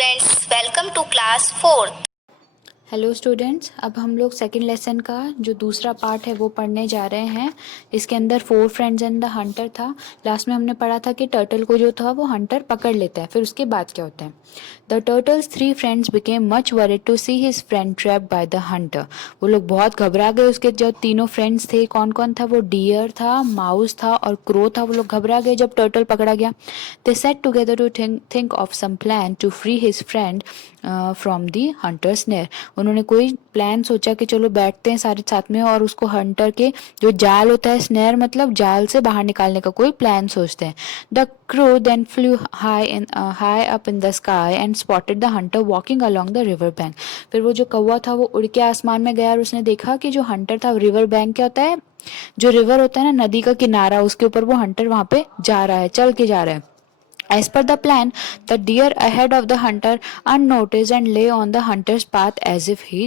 students, welcome to class 4th. Hello students, अब हम लोग सेकंड लेसन का जो दूसरा पार्ट है वो पढ़ने जा रहे हैं। इसके अंदर 4 फ्रेंड्स एंड द हंटर था। लास्ट में हमने पढ़ा था कि टर्टल को जो था वो हंटर पकड़ लेता है, फिर उसके बाद क्या होता है। The turtles 3 friends became much worried to see his friend trapped by the hunter. वो लोग बहुत घबरा गए। उसके जो तीनों फ्रेंड्स थे, कौन कौन था वो, डियर था, माउस था और क्रो था। वो लोग घबरा गए जब टर्टल पकड़ा गया। They set together to think of some plan to free his friend from the hunter snare. उन्होंने कोई प्लान सोचा कि चलो बैठते हैं सारे साथ में और उसको हंटर के जो जाल होता है, स्नेयर मतलब जाल से बाहर निकालने का कोई प्लान सोचते हैं। The crow then flew high up in the sky and spotted the hunter walking along the river bank. फिर वो जो कौवा था वो उड़ के आसमान में गया और उसने देखा कि जो हंटर था, रिवर बैंक क्या होता है, जो रिवर होता है ना, नदी का किनारा, उसके ऊपर वो हंटर वहां पे जा रहा है, चल के जा रहा है। As per the plan, the deer ahead of the hunter unnoticed and lay on the hunter's path as if he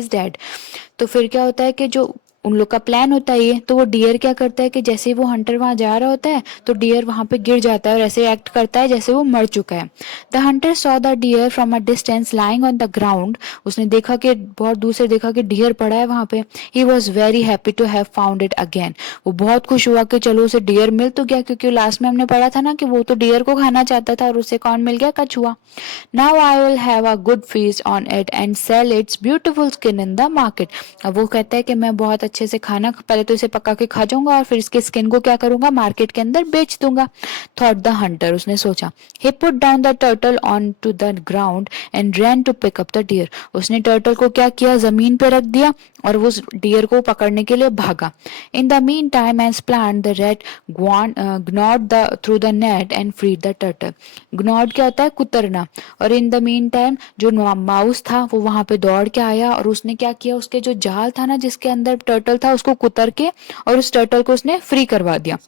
is dead. तो फिर क्या होता है कि जो उन लोग का प्लान होता है ये, तो वो डियर क्या करता है कि जैसे ही वो हंटर वहां जा रहा होता है तो डियर वहां पे गिर जाता है और ऐसे एक्ट करता है जैसे वो मर चुका है। The Hunter saw the dear from a distance lying on the ground. उसने देखा कि बहुत दूर से देखा कि डियर पड़ा है वहां पे। He was very happy to have found it again. वो बहुत खुश हुआ कि चलो उसे डियर मिल तो गया, क्योंकि लास्ट में हमने पढ़ा था ना कि वो तो डियर को खाना चाहता था और उसे कौन मिल गया, कछुआ। Now I will have a good feast on it and sell its beautiful skin in the market. अब वो कहता है कि मैं बहुत अच्छे से खाना, पहले तो इसे पका के खा जाऊंगा और फिर इसके स्किन को क्या करूंगा, मार्केट के अंदर बेच दूंगा। थॉट द हंटर, उसने सोचा। He put down the turtle on to the ground and ran to pick up the deer. उसने टर्टल को क्या किया, जमीन पे रख दिया और वो डियर को पकड़ने के लिए भागा। In the meantime as plan the rat gnawed the through the net and freed the turtle. gnawed क्या होता है, कुतरना। और इन द मीन टाइम जो माउस था वो वहां पे दौड़ के आया और उसने क्या किया, उसके जो जाल था ना जिसके अंदर टर्टल था उसको कुतर के और उस टर्टल को उसने फ्री करवा दिया।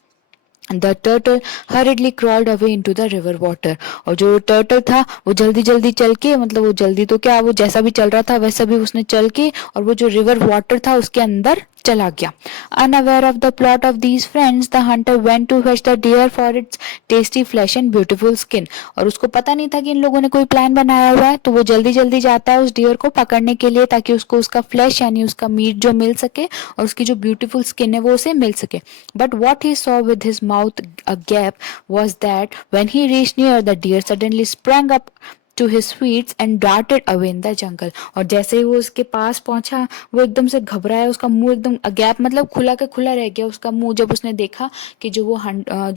The turtle हरिडली crawled away into the river water. और जो टर्टल था वो जल्दी जल्दी चल के, मतलब वो जल्दी तो क्या, वो जैसा भी चल रहा था वैसा भी उसने चल के और वो जो रिवर वाटर था उसके अंदर चला गया। Unaware of the plot of these friends the hunter went to fetch the deer for its tasty flesh and beautiful skin. और उसको पता नहीं था कि इन लोगों ने कोई प्लान बनाया हुआ है, तो वो जल्दी जल्दी जाता है उस डियर को पकड़ने के लिए ताकि उसको उसका फ्लैश यानी उसका मीट जो मिल सके और उसकी जो ब्यूटीफुल स्किन है वो उसे मिल सके। But what he saw with his mouth agape was that when he reached near, the deer suddenly sprang up to his feet and darted away in the jungle. और जैसे ही वो उसके पास पहुंचा वो एकदम से घबराया, उसका मुंह एकदम अगैप मतलब खुला के खुला रह गया उसका मुंह, जब उसने देखा कि जो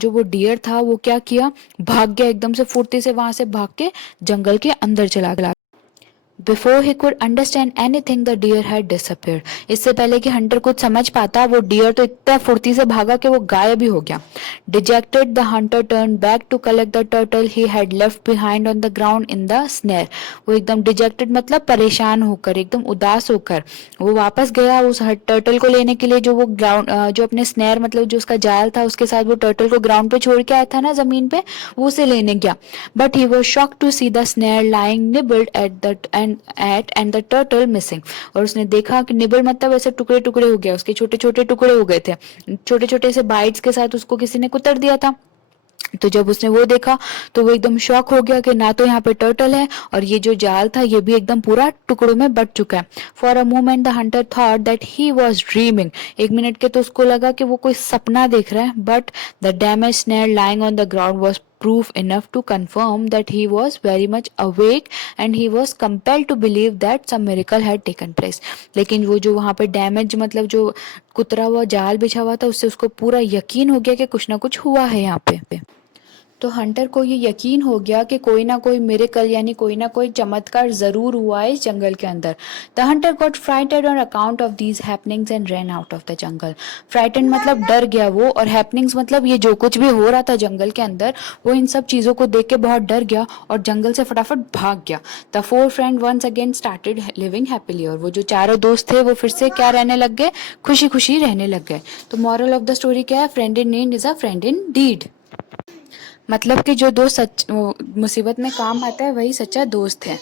वो डियर था वो क्या किया, भाग गया एकदम से, फुर्ती से वहां से भाग के जंगल के अंदर चला गया। Before he could understand anything, the deer had disappeared. इससे पहले कि हंटर कुछ समझ पाता, वो डियर तो इतना फुर्ती से भागा कि वो गायब ही हो गया। Dejected, the hunter turned back to collect the turtle he had left behind on the ground in the snare. वो एकदम डिजेक्टेड मतलब परेशान होकर, एकदम उदास होकर वो वापस गया उस टर्टल को लेने के लिए, जो वो ग्राउंड जो अपने स्नेयर मतलब जो उसका जाल था उसके साथ वो टर्टल को ग्राउंड पे छोड़ के आया था ना जमीन पे, वो उसे लेने गया। But he was shocked to see the snare lying nibbled and the turtle missing. और उसने देखा कि निबल मतलब ऐसे टुकड़े टुकड़े हो गया, उसके छोटे छोटे टुकड़े हो गए थे, छोटे छोटे से बाइट्स के साथ उसको किसी ने कुतर दिया था। तो जब उसने वो देखा तो वो एकदम शॉक हो गया कि ना तो यहाँ पे टर्टल है और ये जो जाल था ये भी एकदम पूरा टुकड़ों में बट चुका है। For a moment the Hunter thought that he was dreaming. एक मिनट के तो उसको लगा कि वो कोई सपना देख रहा है। But the damage snare lying on the ground was proof enough to confirm that he was very much awake and he was compelled to believe that some miracle had taken place. लेकिन वो जो वहां पे damage मतलब जो कुतरा हुआ जाल बिछा हुआ था उससे उसको पूरा यकीन हो गया कि कुछ ना कुछ हुआ है यहाँ पे। तो हंटर को ये यकीन हो गया कि कोई ना कोई मिरेकल यानी कोई ना कोई चमत्कार जरूर हुआ है इस जंगल के अंदर। The Hunter got frightened on account of these happenings and ran out of the jungle. Frightened मतलब डर गया वो, और हैपनिंग्स मतलब ये जो कुछ भी हो रहा था जंगल के अंदर, वो इन सब चीजों को देख के बहुत डर गया और जंगल से फटाफट भाग गया। The 4 friend once again started living happily. और वो जो चारों दोस्त थे वो फिर से क्या रहने लग गए, खुशी खुशी रहने लग गए। तो मॉरल ऑफ द स्टोरी क्या है, friend in need is a friend indeed. मतलब कि जो दोस्त मुसीबत में काम आता है वही सच्चा दोस्त है।